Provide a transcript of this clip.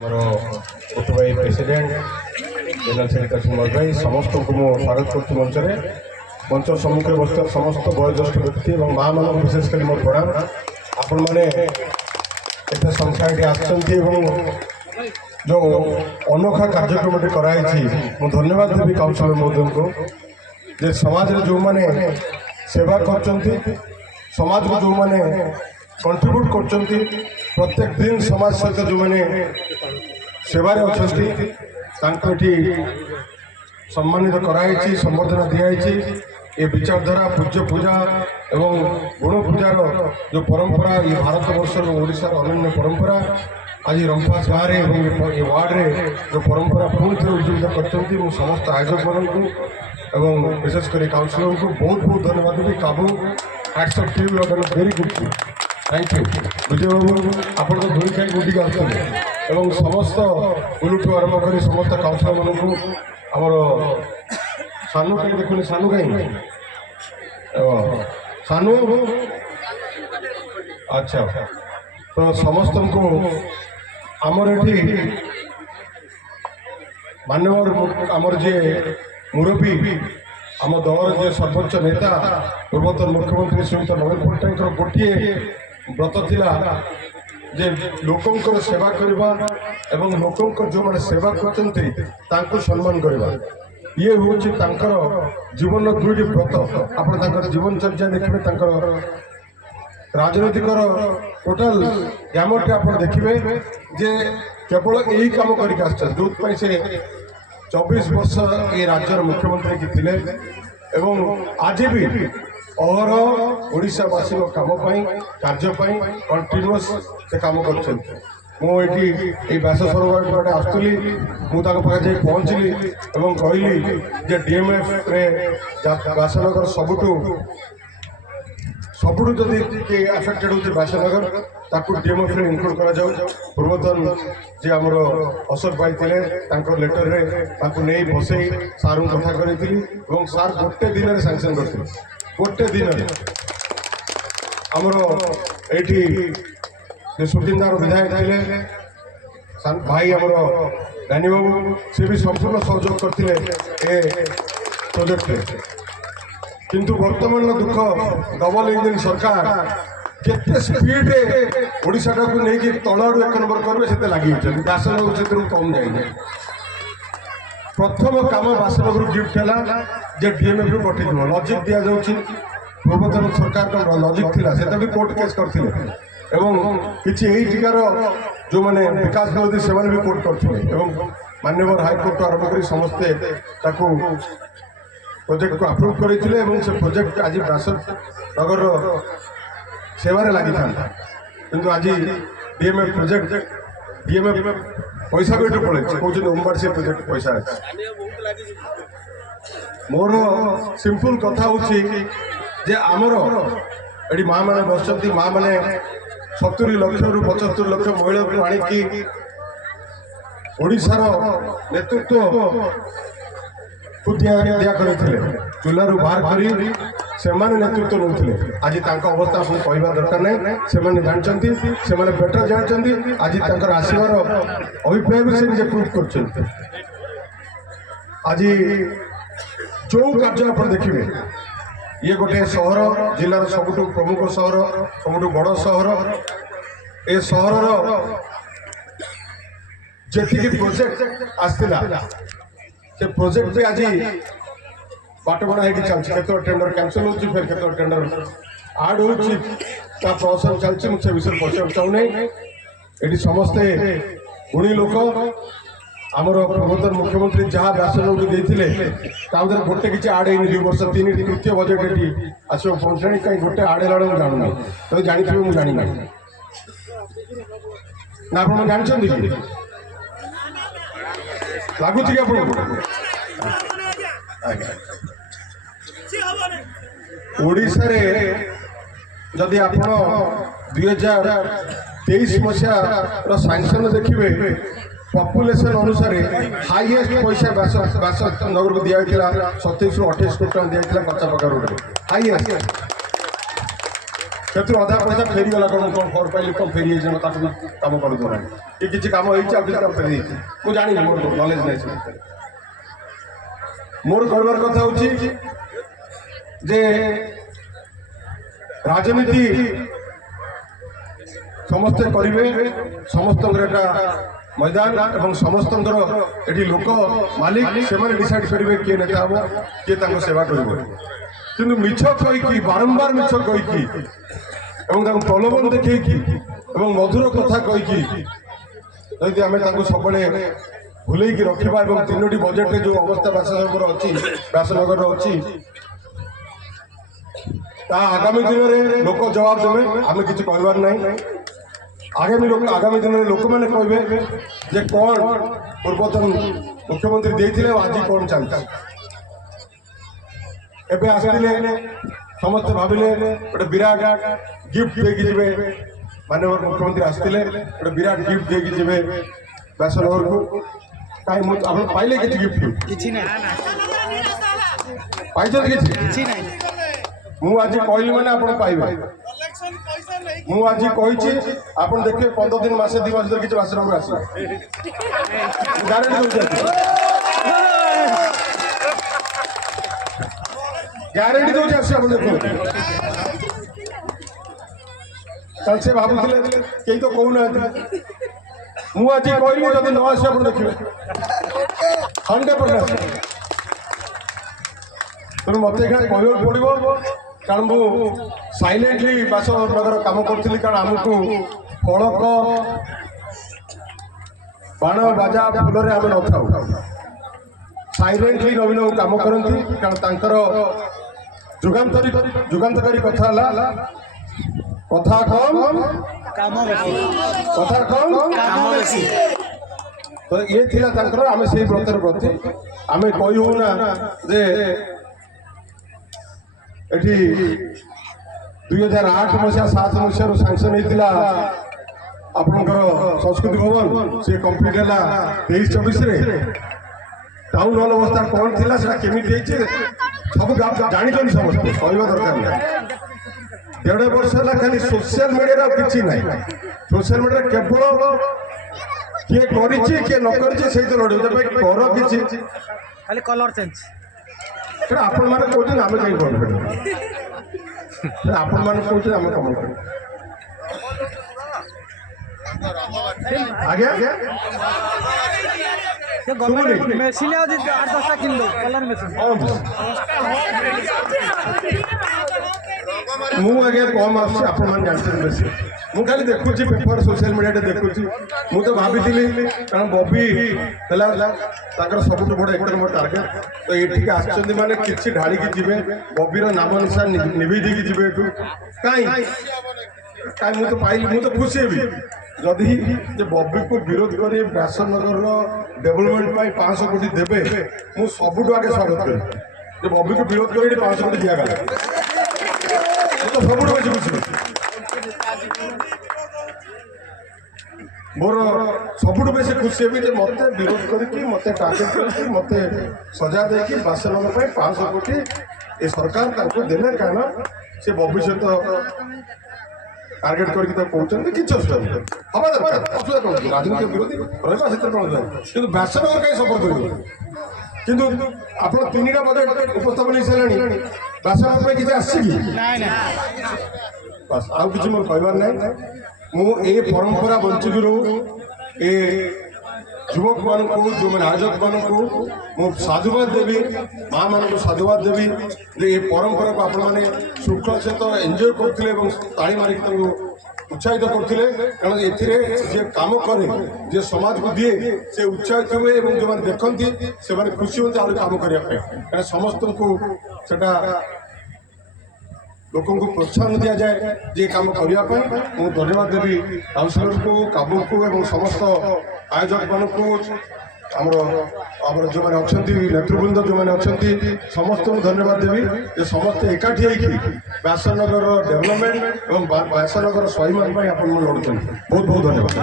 मोर छोट भाई president general secretary सुमन भाई समस्त को मुझे स्वागत कर मंच में मंच सम्मुखें बस समस्त वयोज्येष्ठ व्यक्ति और माँ मान विशेषकर मोर प्रणाम आपण मैंने एत संख्या आसती जो अनोखा कार्यक्रम कराई मुझे धन्यवाद देवी काउंसिलर महोदय को जे समाज जो मैंने सेवा कर समाज को जो मैंने कंट्रीब्यूट कर प्रत्येक दिन समाज सहित जो मैंने सेवार अच्छा सम्मानित कराई संबर्धना दिखाई ये विचारधारा पूज्य पूजा एवं गुण पूजार जो परंपरा ये भारत वर्ष ओडिशार अनन्य परंपरा आज रंपास गाँव ये वार्ड रे जो परंपरा पुणी थे उज्जीवित कर समस्त आयोजक मान एवं विशेषकर काउंसिलर को बहुत बहुत धन्यवाद देवी काबू hats off to you very good thank you Vijay Babu आप धूली खाई गुटी आसते समस्त गुलुठू आरंभ कर समस्त काउंसिलर मानू आमर सानू कहीं देखुनि सानू कहीं सानू अच्छा तो समस्त को आमर ये मानव आमर जे मुरबी आम दलर जे सर्वोच्च नेता पूर्वतन मुख्यमंत्री श्रीयुक्त नवीन पट्टनायक गोटे व्रत थिला जे लोकंकर सेवा करवा एवं लोकंकर जो मैंने सेवा करते सम्मान करवा ये हूँ जीवन दुईटी व्रत आप जीवन चर्चा देखिए राजनैतिक टोटाल ग्यामटे आप देखिए जे केवल यही कम कर से 24 वर्ष ये राज्यर मुख्यमंत्री की थिले एवं आज भी अहर ओडिशावासी काम कार्यपाई कंटिन्यूअस से कम कर मुझे व्यास सरोवर पटे आसुली मुझे पहुँचली और कहली जे डीएमएफ रे व्यासनगर सबुठू जदि आफेक्टेड होती व्यासनगर ताकू डीएमएफ रे इनक्लूड करा जाऊ पूर्वतन जे आमर अशोक भाई थे लेटर रे ताकू नहीं बसई सारू कथा करी सार गोटे दिन में सांसन करते गोटे दिन आमर ये सुटिंदार विधायक थे भाई आमर रानी बाबू सी भी संपूर्ण सहयोग करते प्रोजेक्ट किंतु वर्तमान दुख डबल इंजिन सरकार केते स्पीड ओडिशा को लेकिन तल आड़ एक नंबर करेंगे से लगी व्यासनगर से कम जाए प्रथम कम व्यासनगर गिफ्ट है जे डीएमएफ रू पठे लजिक दि जाऊँगी पूर्वतन सरकार लजिक थी से भी कोर्ट केस करते किसी यही टीकार जो मैंने विकास विरोधी से भी कोर्ट करते मान्यवर हाईकोर्ट आरंभ कर समस्ते प्रोजेक्ट को अप्रूव करते से प्रोजेक्ट आज व्यासनगर सेवारे लगी था किंतु आज डीएमएफ प्रोजेक्ट डीएमएफ पैसा भी पड़े कहते ओमबार से प्रोजेक्ट पैसा मोर सिंपल कथा जे आमर ये माँ मैंने बस माँ मैंने 70 लाख रु 75 लाख महिला को आणिकी ओडिशार नेतृत्व को दिया करते चूलू बाहर कर से नेतृत्व नौते आज अवस्था आपको कहवा दरकार नहीं से जानते से बेटर जानते आज आसबार अभिप्राय भी से प्रूव कर आज जो कार्य आप देखिए ये गोटे सहर जिलार सबुठ प्रमुख सहर सबुठ बड़ सहर ए सहर जी प्रोजेक्ट आसला से प्रोजेक्ट भी आज बाटबणा हो चलती केत टेंडर कैंसल हो फिर केत टेंडर आड हो प्रोसेस चलती मुझे विषय पचार चाहूना ये समस्ते गुणी लोक आमर पूर्वतन मुख्यमंत्री जहाँ व्यासनगर देते गोटे किसी आड है 2 वर्ष 3 तृतीय बजेट ये आसो पहुँचाणी कहीं गोटे आड़ है जानूना तो जानते मुझे जानी ना आप जानते कि लगुच कि ओडिशा रे जदि आप 2023 मसीहार सांसन देखिए पॉपुलेशन अनुसार हाईएस्ट पैसा व्यासनगर को दिया 27 ରୁ 28 कोटी दिया कच्चा पक्का रोड हाईएस्ट ସେଥିରୁ ଅଧା ପଇସା ଫେରିଗଲା କ'ଣ କ'ଣ ଖବର ପାଇଲି କ'ଣ ଫେରି ହେଇଛି ତାକୁ ବି କାମ କରିଦେଲାଣି କି କିଛି କାମ ହେଇଛି ଆଉ କିଛି କାମ ଫେରି ହେଇଛି ମୁଁ ଜାଣିନି ମୋର ନଲେଜ ନାହିଁ ସେ ଭିତରେ। ମୋର କହିବାର କଥା ହେଉଛି ଯେ ରାଜନୀତି ସମସ୍ତେ କରିବେ, ସମସ୍ତଙ୍କର ଏଟା ମଇଦାନ ଏବଂ ସମସ୍ତଙ୍କର ଏଠି ଲୋକ ମାଲିକ ସେମାନେ ଡିସାଇଡ୍ କରିବେ କିଏ ନେତା ହେବ କିଏ ତାଙ୍କ ସେବା କରିବ। କିନ୍ତୁ ମିଛ କହିକି ବାରମ୍ବାର ମିଛ କହିକି ଏବଂ ତାଙ୍କୁ ପ୍ରଲୋଭନ ଦେଖେଇକି ଏବଂ ମଧୁର କଥା କହିକି ଯଦି ଆମେ ତାଙ୍କୁ ସବୁବେଳେ ଭୁଲେଇକି ରଖିବା ଏବଂ 3ଟି ବଜେଟରେ ଯେଉଁ ଅବସ୍ଥା ବ୍ୟାସନଗରର ଅଛି ବ୍ୟାସନଗରର ଅଛି ତାହା ଆଗାମୀ ଦିନରେ ଲୋକ ଜବାବ ଦେବେ। ଆମେ କିଛି କହିବାର ନାହିଁ। ଆଗାମୀ ଦିନରେ ଲୋକମାନେ କହିବେ ଯେ କ'ଣ ପୂର୍ବତନ ମୁଖ୍ୟମନ୍ତ୍ରୀ ଦେଇଥିଲେ ଆଜି କ'ଣ ଚାଲିଛି। ଏବେ ଆସିଥିଲେ ସମସ୍ତେ ଭାବିଲେ ଗୋଟେ ବିରାଟ ଗିଫ୍ଟ ଦେଇକି ଯିବେ, ମାନ୍ୟବର ମୁଖ୍ୟମନ୍ତ୍ରୀ ଆସିଥିଲେ ଗୋଟେ ବିରାଟ ଗିଫ୍ଟ ଦେଇକି ଯିବେ ବ୍ୟାସନଗରକୁ। କାହିଁ ମୁଁ ଆପଣ ପାଇଲେ କିଛି ଗିଫ୍ଟ? କିଛି ନାହିଁ। ପାଇଛନ୍ତି କିଛି ନାହିଁ। ମୁଁ ଆଜି କହିଲି ମାନେ ଆପଣ ପାଇବେ। ମୁଁ ଆଜି କହିଛି ଆପଣ ଦେଖିବେ 15 ଦିନ ମାସେ 2 ମାସ ଧରି କିଛି ବ୍ୟାସନଗର ଆସିବ ଗ୍ୟାରେଣ୍ଟି ଦଉଛି ଆସିବ ଆପଣ ଦେଖନ୍ତୁ। ତାହେଲେ ସେ ଭାବୁଥିଲେ କେହି ତ କହୁନାହାନ୍ତି। ମୁଁ ଆଜି କହିଲି ଯଦି ନ ଆସିବ ଆପଣ ଦେଖିବେ 100%। ତେଣୁ ମୋତେ ଏখানে କହିବାକୁ ପଡ଼ିବ କାରଣ ମୁଁ ସାଇଲେଣ୍ଟଲି ବ୍ୟାସନଗର କାମ କରୁଥିଲି। କାରଣ ଆମକୁ ଫଳକ ବାଣ ବାଜା ଫୁଲରେ ଆମେ ନଥାଉ, ସାଇଲେଣ୍ଟଲି ନବୀନ ବାବୁ କାମ କରନ୍ତି। କାରଣ ତାଙ୍କର ଯୁଗାନ୍ତକାରୀ କଥା ହେଲା କଥା କମ୍ କାମ ବେଶୀ, କଥା କମ୍ କାମ ବେଶୀ। ତ ଇଏ ଥିଲା ତାଙ୍କର। ଆମେ ସେଇ ବ୍ରତର ପ୍ରତି ଆମେ କହି ହେଉନା ଯେ ଏଠି 2008 ମସିହା 7 ମସିହାରୁ ସାଂସନ ହେଇଥିଲା ଆପଣଙ୍କର ସଂସ୍କୃତି ଭବନ, ସେ କମ୍ପ୍ଲିଟ୍ ହେଲା 23-24ରେ। ଟାଉନ୍ ହଲ୍ ଅବସ୍ଥା କ'ଣ ଥିଲା ସେଟା କେମିତି ହେଇଛି ସବୁ ଜାଣିଛନ୍ତି ସମସ୍ତେ, କହିବା ଦରକାର ନାହିଁ। 1.5 ବର୍ଷ ହେଲା ଖାଲି ସୋସିଆଲ ମିଡ଼ିଆରେ ଆଉ କିଛି ନାହିଁ। ସୋସିଆଲ ମିଡ଼ିଆରେ କେବଳ କିଏ କରିଛି କିଏ ନ କରିଛି ସେଇ ତ ଲଢ଼ିବ। କର କିଛି ଖାଲି କଲର ଚେଞ୍ଜ ସେଟା ଆପଣମାନେ କହୁଛନ୍ତି, ଆମେ କାହିଁ କରିପାରିବୁ? ଆପଣମାନେ କହୁଛନ୍ତି ଆମେ କଣ କରିବୁ? ଆଜ୍ଞା ମେସିନ୍ 8-10ଟା କିଣିଲ କଲର ମେସିନ୍। ମୁଁ ଆଜ୍ଞା କମ୍ ଆସୁଛି, ଆପଣମାନେ ଜାଣିଛନ୍ତି ବେଶୀ। ମୁଁ ଖାଲି ଦେଖୁଛି ପେପର ସୋସିଆଲ ମିଡ଼ିଆରେ ଦେଖୁଛି। ମୁଁ ତ ଭାବିଥିଲି କାରଣ ବବି ହେଲା ତାଙ୍କର ସବୁଠୁ ବଡ଼ 1 ନମ୍ବର ଟାର୍ଗେଟ। ତ ଏଠିକି ଆସିଛନ୍ତି ମାନେ କିଛି ଢାଳିକି ଯିବେ, ବବିର ନାମ ନିଶା ନିଭେଇ ଦେଇକି ଯିବେ ଏଠୁ। କାହିଁ ମୁଁ ତ ପାଇଲି, ମୁଁ ତ ଖୁସି ହେବି ଯଦି ଯେ ବବିକୁ ବିରୋଧ କରି ବ୍ୟାସନଗରର ଡେଭଲପମେଣ୍ଟ ପାଇଁ 500 କୋଟି ଦେବେ। ମୁଁ ସବୁଠୁ ଆଗେ ସ୍ୱାଗତ କରିବି ଯେ ବବିକୁ ବିରୋଧ କରି 500 କୋଟି ଦିଆଗଲା। ମୁଁ ତ ସବୁଠୁ ବେଶୀ ଖୁସି। ମୋର ସବୁଠୁ ବେଶୀ ଖୁସି ହେବି ଯେ ମୋତେ ବିରୋଧ କରିକି ମୋତେ ଟାର୍ଗେଟ କରିକି ମୋତେ ସଜା ଦେଇକି ବ୍ୟାସନଗର ପାଇଁ 500 କୋଟି ଏ ସରକାର ତାଙ୍କୁ ଦେଲେ। କାରଣ ସେ ଭବିଷ୍ୟତ ଟାର୍ଗେଟ କରିକି ତାକୁ କହୁଛନ୍ତି କିଛି ଅସୁବିଧା ନାହିଁ, ହବା ଦରକାର। ଅସୁବିଧା କ'ଣ ରାଜନୀତି ବିରୋଧୀ ରହିବା ସେଥିରେ କ'ଣ ଅଛି? କିନ୍ତୁ ବ୍ୟାସନଗର କାହିଁ ସପୋର୍ଟ କରିବ? କିନ୍ତୁ ଆପଣ 3ଟା ବଜେଟ ଉପସ୍ଥାପନ ହେଇସାରିଲାଣି, ବ୍ୟାସନଗର ପାଇଁ କିଛି ଆସିଛି କି? ବାସ୍ ଆଉ କିଛି ମୋର କହିବାର ନାହିଁ। ମୁଁ ଏ ପରମ୍ପରା ବଞ୍ଚିକି ରହୁ, ଏ ଯୁବକମାନଙ୍କୁ ଯେଉଁମାନେ ଆୟୋଜକମାନଙ୍କୁ ମୁଁ ସାଧୁବାଦ ଦେବି, ମାଆମାନଙ୍କୁ ସାଧୁବାଦ ଦେବି ଯେ ଏ ପରମ୍ପରାକୁ ଆପଣମାନେ ଶୃଙ୍ଖଳ ସହିତ ଏନ୍ଜୟ କରୁଥିଲେ ଏବଂ ତାଳି ମାରିକି ତାଙ୍କୁ ଉତ୍ସାହିତ କରୁଥିଲେ। କାରଣ ଏଥିରେ ଯିଏ କାମ କରେ, ଯିଏ ସମାଜକୁ ଦିଏ, ସେ ଉତ୍ସାହିତ ହୁଏ ଏବଂ ଯେଉଁମାନେ ଦେଖନ୍ତି ସେମାନେ ଖୁସି ହୁଅନ୍ତି ଆହୁରି କାମ କରିବା ପାଇଁ। କାରଣ ସମସ୍ତଙ୍କୁ ସେଟା ଲୋକଙ୍କୁ ପ୍ରୋତ୍ସାହନ ଦିଆଯାଏ ଯେ କାମ କରିବା ପାଇଁ। ମୁଁ ଧନ୍ୟବାଦ ଦେବି କାଉନସିଲରଙ୍କୁ, କାବୁକୁ ଏବଂ ସମସ୍ତ ଆୟୋଜକମାନଙ୍କୁ, ଆମର ଯେଉଁମାନେ ଅଛନ୍ତି ନେତୃବୃନ୍ଦ ଯେଉଁମାନେ ଅଛନ୍ତି ସମସ୍ତଙ୍କୁ ଧନ୍ୟବାଦ ଦେବି ଯେ ସମସ୍ତେ ଏକାଠି ହେଇକି ବ୍ୟାସନଗରର ଡେଭଲପମେଣ୍ଟ ଏବଂ ବ୍ୟାସନଗର ସ୍ୱାଭିମାନ ପାଇଁ ଆପଣ ଲଢ଼ୁଛନ୍ତି। ବହୁତ ବହୁତ ଧନ୍ୟବାଦ।